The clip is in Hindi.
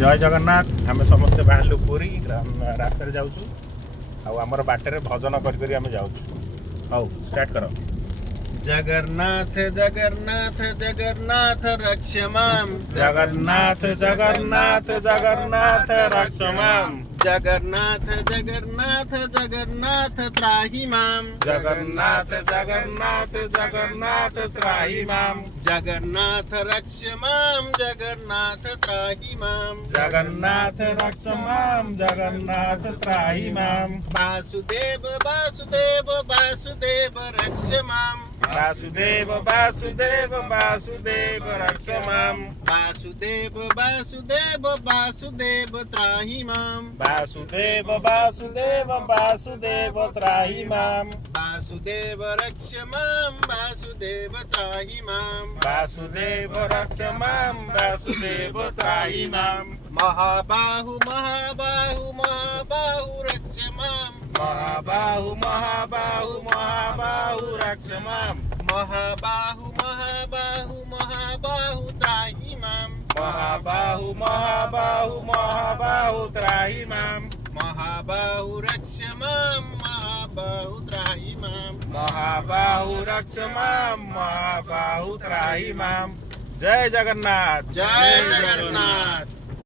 जय जगन्नाथ आम समस्ते बाहर पूरी रास्त जाऊँ आमर बाटर भजन कर जाऊँ स्टार्ट कर जगन्नाथ जगन्नाथ जगन्नाथ रक्ष माम जगन्नाथ जगन्नाथ जगन्नाथ रक्ष माम जगन्नाथ जगन्नाथ जगन्नाथ त्राहि माम जगन्नाथ जगन्नाथ जगन्नाथ त्राहि माम जगन्नाथ रक्ष माम जगन्नाथ त्राहि माम जगन्नाथ रक्ष माम जगन्नाथ त्राहि माम वासुदेव वासुदेव वासुदेव रक्ष माम वासुदेव वासुदेव वासुदेव रक्ष माम वासुदेव वासुदेव वासुदेव त्राहि माम वासुदेव वासुदेव वासुदेव त्राहि माम वासुदेव रक्ष माम वासुदेव त्राहि माम वासुदेव रक्ष माम वासुदेव त्राहि माम महाबाहु महाबाहु महाबाहु रक्ष माम महाबाहु महाबाहु महाबाहु रक्ष माम महाबाहु महाबाहु महाबाहु त्राहि माम महाबाहु महाबाहु महाबाहु त्राहि माम महाबाहु रक्ष माम महाबाहु त्राहि माम महाबाहु रक्ष माम महाबाहु त्राहि माम जय जगन्नाथ जय जगन्नाथ।